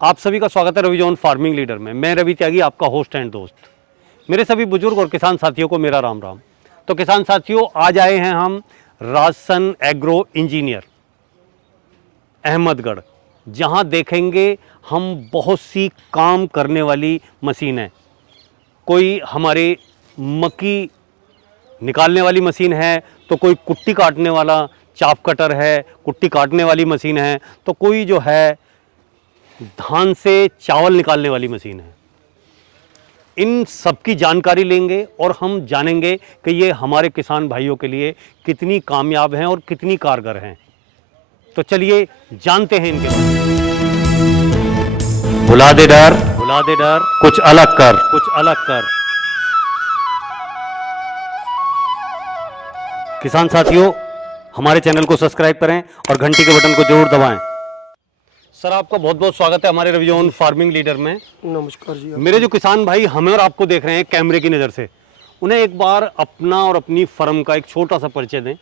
आप सभी का स्वागत है रवि जोन फार्मिंग लीडर में। मैं रवि त्यागी, आपका होस्ट एंड दोस्त। मेरे सभी बुजुर्ग और किसान साथियों को मेरा राम राम। तो किसान साथियों, आज आए हैं हम राजसन एग्रो इंजीनियर अहमदगढ़, जहां देखेंगे हम बहुत सी काम करने वाली मशीनें। कोई हमारे मक्की निकालने वाली मशीन है, तो कोई कुट्टी काटने वाला चाप कटर है, कुट्टी काटने वाली मशीन है, तो कोई जो है धान से चावल निकालने वाली मशीन है। इन सब की जानकारी लेंगे और हम जानेंगे कि ये हमारे किसान भाइयों के लिए कितनी कामयाब हैं और कितनी कारगर हैं। तो चलिए जानते हैं इनके बारे में। भुला दे डर, कुछ अलग कर। किसान साथियों, हमारे चैनल को सब्सक्राइब करें और घंटी के बटन को जरूर दबाएं। सर, आपका बहुत बहुत स्वागत है हमारे रवि जोन फार्मिंग लीडर में। नमस्कार जी। मेरे जो किसान भाई हमें और आपको देख रहे हैं कैमरे की नज़र से, उन्हें एक बार अपना और अपनी फर्म का एक छोटा सा परिचय दें।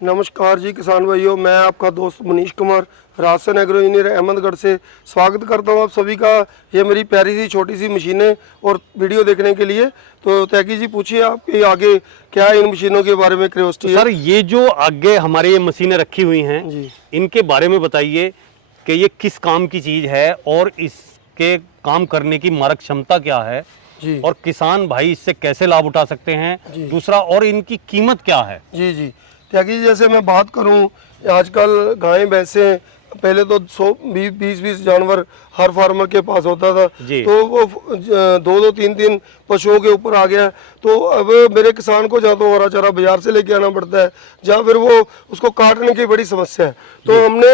नमस्कार जी किसान भाइयों, मैं आपका दोस्त मनीष कुमार राजसन एग्रो इंजीनियर अहमदगढ़ से स्वागत करता हूं आप सभी का। ये मेरी प्यारी सी छोटी सी मशीनें और वीडियो देखने के लिए। तो त्यागी जी, पूछिए आपके आगे क्या इन मशीनों के बारे में क्यूरियोसिटी है? सर, ये जो आगे हमारे ये मशीनें रखी हुई हैं जी, इनके बारे में बताइए कि ये किस काम की चीज़ है और इसके काम करने की मारक क्षमता क्या है जी, और किसान भाई इससे कैसे लाभ उठा सकते हैं। जी। दूसरा, और इनकी कीमत क्या है। जी जी। त्यागी जी, जैसे मैं बात करूं, आजकल गायें भैंसें, पहले तो 120 जानवर हर फार्मर के पास होता था, जी। तो वो 2-3 पशुओं के ऊपर आ गया। तो अब मेरे किसान को जहाँ तो हरा चारा बाजार से लेके आना पड़ता है, जहाँ फिर वो उसको काटने की बड़ी समस्या है। तो हमने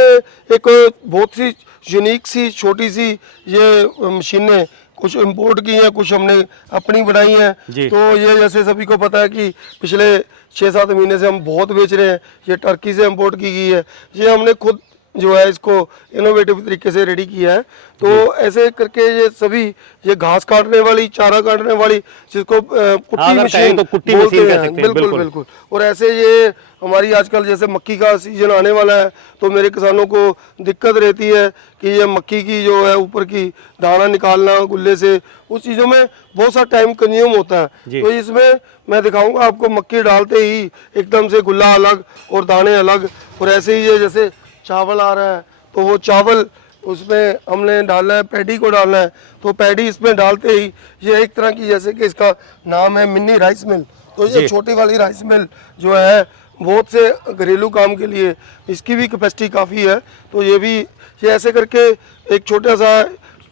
एक बहुत सी यूनिक सी छोटी सी ये मशीनें कुछ इंपोर्ट की हैं, कुछ हमने अपनी बनाई हैं। जी। तो ये जैसे सभी को पता है कि पिछले 6-7 महीने से हम बहुत बेच रहे हैं। ये टर्की से इंपोर्ट की गई है। ये हमने खुद जो है इसको इनोवेटिव तरीके से रेडी किया है। तो ऐसे करके ये सभी, ये घास काटने वाली, चारा काटने वाली, जिसको कुट्टी मशीन तो कुट्टी बोलते मशीन कह हैं। सकते हैं। बिल्कुल बिल्कुल। और ऐसे ये हमारी आजकल जैसे मक्की का सीजन आने वाला है, तो मेरे किसानों को दिक्कत रहती है कि ये मक्की की जो है ऊपर की दाना निकालना गुल्ले से, उस चीज़ों में बहुत सा टाइम कंज्यूम होता है। तो इसमें मैं दिखाऊंगा आपको, मक्की डालते ही एकदम से गुल्ला अलग और दाने अलग। और ऐसे ही ये जैसे चावल आ रहा है, तो वो चावल उसमें हमने डालना है, पैडी को डालना है। तो पैडी इसमें डालते ही ये एक तरह की, जैसे कि इसका नाम है मिनी राइस मिल, तो ये छोटी वाली राइस मिल जो है बहुत से घरेलू काम के लिए इसकी भी कैपेसिटी काफ़ी है। तो ये ऐसे करके एक छोटा सा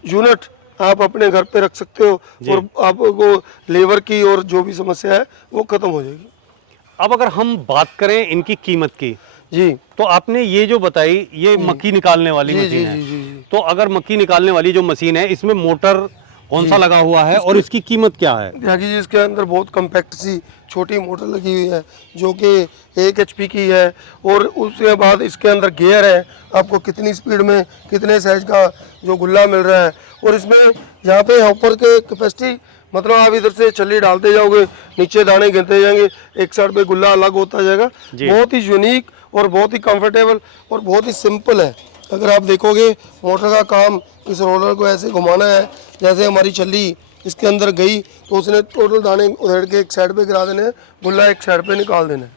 यूनिट आप अपने घर पे रख सकते हो और आपको लेबर की और जो भी समस्या है वो खत्म हो जाएगी। अब अगर हम बात करें इनकी कीमत की, जी, तो आपने ये जो बताई, ये मक्की निकालने वाली जी, मशीन जी, है। जी, जी, जी। तो अगर मक्की निकालने वाली जो मशीन है, इसमें मोटर कौन सा लगा हुआ है और इसकी कीमत क्या है? त्यागी जी, इसके अंदर बहुत कम्पैक्ट सी छोटी मोटर लगी हुई है, जो कि 1 HP की है। और उसके बाद इसके अंदर गियर है, आपको कितनी स्पीड में कितने साइज का जो गुल्ला मिल रहा है। और इसमें यहाँ पे हॉपर के कैपेसिटी, मतलब आप इधर से छल्ली डालते जाओगे, नीचे दाने गिनते जाएंगे, एक साइड पे गुल्ला अलग होता जाएगा। बहुत ही यूनिक और बहुत ही कंफर्टेबल और बहुत ही सिंपल है। अगर आप देखोगे, मोटर का काम इस रोलर को ऐसे घुमाना है, जैसे हमारी छल्ली इसके अंदर गई तो उसने टोटल दाने उधेड़ के एक साइड पे गिरा देने हैं, गुल्ला एक साइड पे निकाल देना है।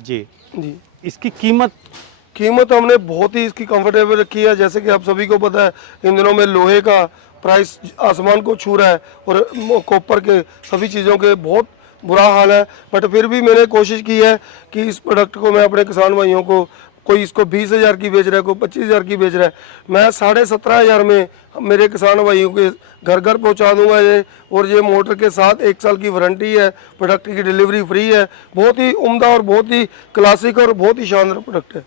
जी जी, इसकी कीमत हमने बहुत ही इसकी कंफर्टेबल रखी है। जैसे कि आप सभी को पता है, इन दिनों में लोहे का प्राइस आसमान को छू रहा है और कॉपर के सभी चीज़ों के बहुत बुरा हाल है। बट फिर भी मैंने कोशिश की है कि इस प्रोडक्ट को मैं अपने किसान भाइयों को, कोई इसको 20,000 की बेच रहा है, कोई 25,000 की बेच रहा है, मैं 17,500 में मेरे किसान भाइयों के घर घर पहुंचा दूंगा ये। और ये मोटर के साथ 1 साल की वारंटी है, प्रोडक्ट की डिलीवरी फ्री है। बहुत ही उम्दा और बहुत ही क्लासिक और बहुत ही शानदार प्रोडक्ट है।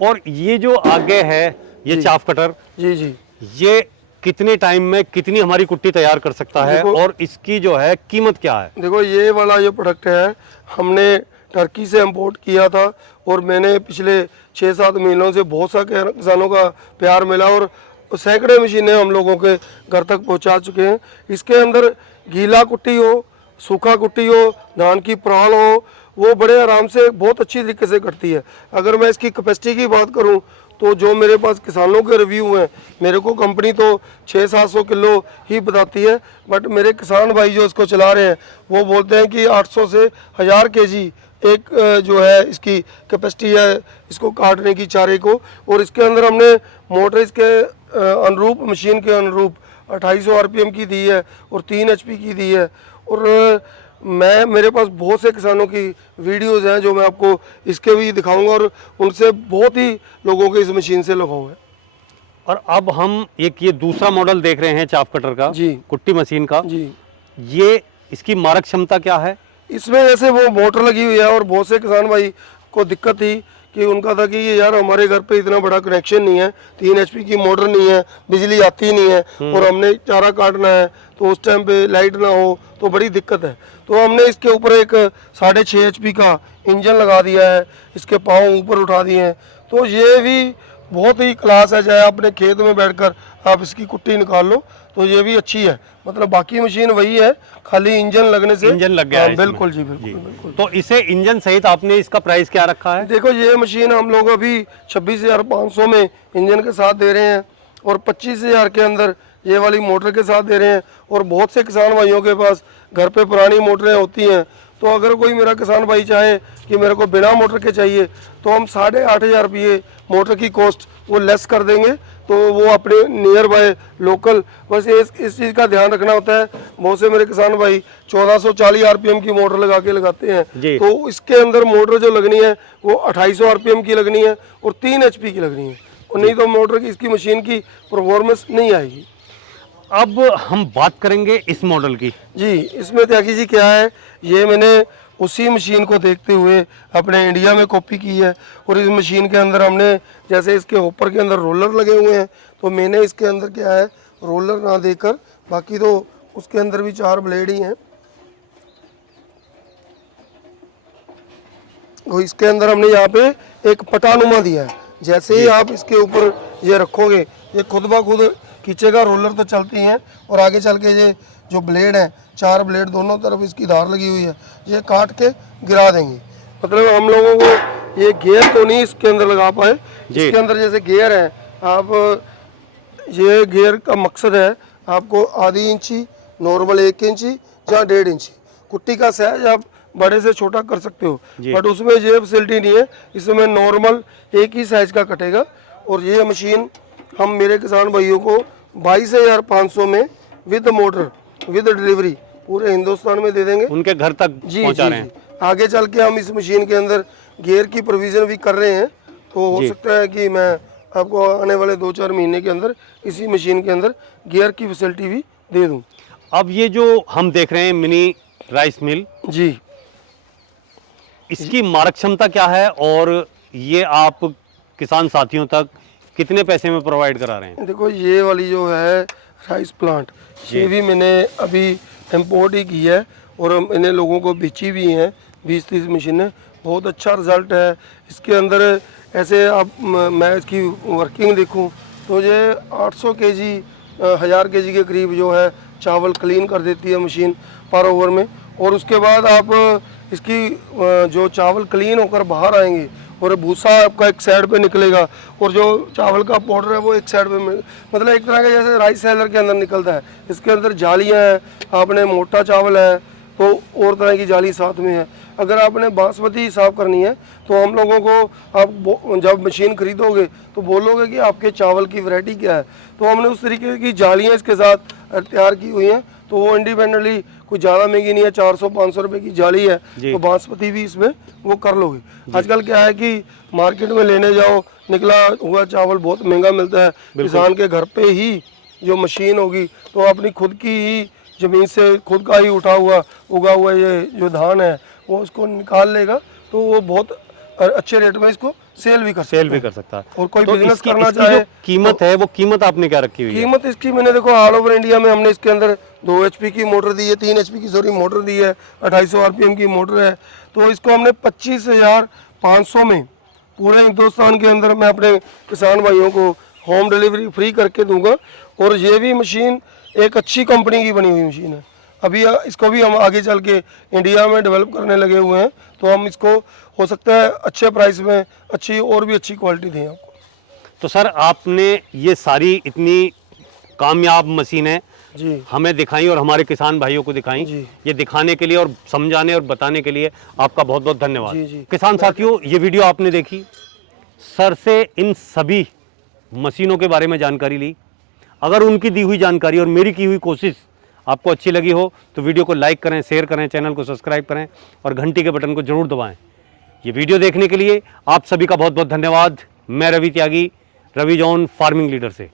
और ये जो आगे है, ये चाप कटर, जी जी। ये कितने टाइम में कितनी हमारी कुट्टी तैयार कर सकता है और इसकी जो है कीमत क्या है? देखो, ये वाला जो प्रोडक्ट है हमने टर्की से इंपोर्ट किया था और मैंने पिछले 6-7 महीनों से बहुत सा किसानों का प्यार मिला और सैकड़े मशीनें हम लोगों के घर तक पहुंचा चुके हैं। इसके अंदर गीला कुट्टी हो, सूखा कुट्टी हो, धान की पराल हो, वो बड़े आराम से बहुत अच्छी तरीके से कटती है। अगर मैं इसकी कैपेसिटी की बात करूं तो जो मेरे पास किसानों के रिव्यू हैं, मेरे को कंपनी तो 600-700 किलो ही बताती है, बट मेरे किसान भाई जो इसको चला रहे हैं वो बोलते हैं कि 800 से 1000 केजी एक जो है इसकी कैपेसिटी है इसको काटने की चारे को। और इसके अंदर हमने मोटर इसके अनुरूप, मशीन के अनुरूप 2800 आरपीएम की दी है और 3 एचपी की दी है। और मेरे पास बहुत से किसानों की वीडियोज़ हैं जो मैं आपको इसके भी दिखाऊंगा और उनसे बहुत ही लोगों के इस मशीन से लगाव है। और अब हम एक ये दूसरा मॉडल देख रहे हैं चाप कटर का, जी कुट्टी मशीन का जी। ये इसकी मारक क्षमता क्या है? इसमें जैसे वो मोटर लगी हुई है और बहुत से किसान भाई को दिक्कत थी कि उनका था कि ये यार हमारे घर पे इतना बड़ा कनेक्शन नहीं है, 3 एचपी की मोटर नहीं है, बिजली आती नहीं है और हमने चारा काटना है तो उस टाइम पे लाइट ना हो तो बड़ी दिक्कत है। तो हमने इसके ऊपर एक 6.5 एचपी का इंजन लगा दिया है, इसके पाँव ऊपर उठा दिए हैं। तो ये भी बहुत ही क्लास है, चाहे अपने खेत में बैठकर आप इसकी कुट्टी निकाल लो तो ये भी अच्छी है। मतलब बाकी मशीन वही है, खाली इंजन लगने से इंजन लग गया है इसमें। बिल्कुल जी, बिल्कुल बिल्कुल। तो इसे इंजन सहित आपने इसका प्राइस क्या रखा है? देखो ये मशीन हम लोग अभी 26,500 में इंजन के साथ दे रहे हैं और 25,000 के अंदर ये वाली मोटर के साथ दे रहे हैं। और बहुत से किसान भाइयों के पास घर पे पुरानी मोटरें होती हैं, तो अगर कोई मेरा किसान भाई चाहे कि मेरे को बिना मोटर के चाहिए तो हम 8,500 रुपये मोटर की कॉस्ट वो लेस कर देंगे। तो वो अपने नियर बाय लोकल, बस इस चीज़ का ध्यान रखना होता है। बहुत से मेरे किसान भाई 1440 आरपीएम की मोटर लगा के लगाते हैं, तो इसके अंदर मोटर जो लगनी है वो 2800 आरपीएम की लगनी है और 3 एचपी की लगनी है, और नहीं तो मोटर की इसकी मशीन की परफॉर्मेंस नहीं आएगी। अब हम बात करेंगे इस मॉडल की। जी, इसमें त्यागी जी क्या है, ये मैंने उसी मशीन को देखते हुए अपने इंडिया में कॉपी की है। और इस मशीन के अंदर हमने जैसे इसके ऊपर के अंदर रोलर लगे हुए हैं, तो मैंने इसके अंदर क्या है रोलर ना देकर, बाकी तो उसके अंदर भी 4 ब्लेड ही हैं। तो इसके अंदर हमने यहाँ पे एक पटानुमा दिया है, जैसे ही आप इसके ऊपर ये रखोगे ये खुद ब खुद खींचेगा। रोलर तो चलती हैं और आगे चल के ये जो ब्लेड हैं, 4 ब्लेड दोनों तरफ इसकी धार लगी हुई है, ये काट के गिरा देंगे। मतलब हम लोगों को ये गियर तो नहीं इसके अंदर लगा पाए। इसके अंदर जैसे गियर है, आप ये गियर का मकसद है आपको आधी इंची, नॉर्मल 1 इंची या 1.5 इंची कुट्टी का साइज आप बड़े से छोटा कर सकते हो, बट उसमें ये फैसिलिटी नहीं है। इसमें नॉर्मल एक ही साइज का कटेगा। और ये मशीन हम मेरे किसान भाइयों को 22,500 में विद मोटर विद डिलीवरी पूरे हिंदुस्तान में दे देंगे, उनके घर तक पहुंचा रहे हैं। आगे चल के हम इस मशीन के अंदर गियर की प्रोविजन भी कर रहे हैं, तो हो सकता है कि मैं आपको आने वाले 2-4 महीने के अंदर इसी मशीन के अंदर गियर की फैसिलिटी भी दे दूं। अब ये जो हम देख रहे हैं मिनी राइस मिल जी, इसकी मारक क्षमता क्या है और ये आप किसान साथियों तक कितने पैसे में प्रोवाइड करा रहे हैं? देखो ये वाली जो है राइस प्लांट, ये भी मैंने अभी इम्पोर्ट ही की है और मैंने लोगों को बेची भी हैं 20-30 मशीनें। बहुत अच्छा रिजल्ट है इसके अंदर। ऐसे आप मैं इसकी वर्किंग देखूं तो ये 800 केजी 1000 केजी के करीब जो है चावल क्लीन कर देती है मशीन पर ओवर में। और उसके बाद आप इसकी जो चावल क्लीन होकर बाहर आएंगे और भूसा आपका एक साइड पे निकलेगा और जो चावल का पाउडर है वो एक साइड पे मतलब एक तरह का जैसे राइस सेलर के अंदर निकलता है। इसके अंदर जालियां हैं, आपने मोटा चावल है तो और तरह की जाली साथ में है। अगर आपने बासमती साफ करनी है तो हम लोगों को आप जब मशीन खरीदोगे तो बोलोगे कि आपके चावल की वैरायटी क्या है, तो हमने उस तरीके की जालियाँ इसके साथ तैयार की हुई हैं। तो वो इंडिपेंडेंटली कुछ ज़्यादा महंगी नहीं है, 400-500 रुपये की जाली है, तो बासमती भी इसमें वो कर लोगे। आजकल क्या है कि मार्केट में लेने जाओ निकला हुआ चावल बहुत महंगा मिलता है। किसान के घर पे ही जो मशीन होगी तो अपनी खुद की ही ज़मीन से खुद का ही उगा हुआ ये जो धान है वो उसको निकाल लेगा, तो वो बहुत अच्छे रेट में इसको सेल भी कर सकता है। और कोई बिजनेस करना चाहे, कीमत है वो कीमत आपने क्या रखी हुई है? कीमत इसकी मैंने देखो ऑल ओवर इंडिया में हमने इसके अंदर 2 एचपी की मोटर दी है, 3 एचपी की मोटर दी है, 2800 आरपीएम की मोटर है। तो इसको हमने 25,500 में पूरे हिंदुस्तान के अंदर मैं अपने किसान भाइयों को होम डिलीवरी फ्री करके दूंगा। और ये भी मशीन एक अच्छी कंपनी की बनी हुई मशीन है। अभी इसको भी हम आगे चल के इंडिया में डेवलप करने लगे हुए हैं, तो हम इसको हो सकता है अच्छे प्राइस में अच्छी और भी अच्छी क्वालिटी दें आपको। तो सर आपने ये सारी इतनी कामयाब मशीनें जी हमें दिखाई और हमारे किसान भाइयों को दिखाई। जी। ये दिखाने के लिए और समझाने और बताने के लिए आपका बहुत बहुत धन्यवाद। जी, जी। किसान साथियों, ये वीडियो आपने देखी, सर से इन सभी मशीनों के बारे में जानकारी ली। अगर उनकी दी हुई जानकारी और मेरी की हुई कोशिश आपको अच्छी लगी हो तो वीडियो को लाइक करें, शेयर करें, चैनल को सब्सक्राइब करें और घंटी के बटन को जरूर दबाएं। ये वीडियो देखने के लिए आप सभी का बहुत बहुत धन्यवाद। मैं रवि त्यागी, रवि जॉन फार्मिंग लीडर से।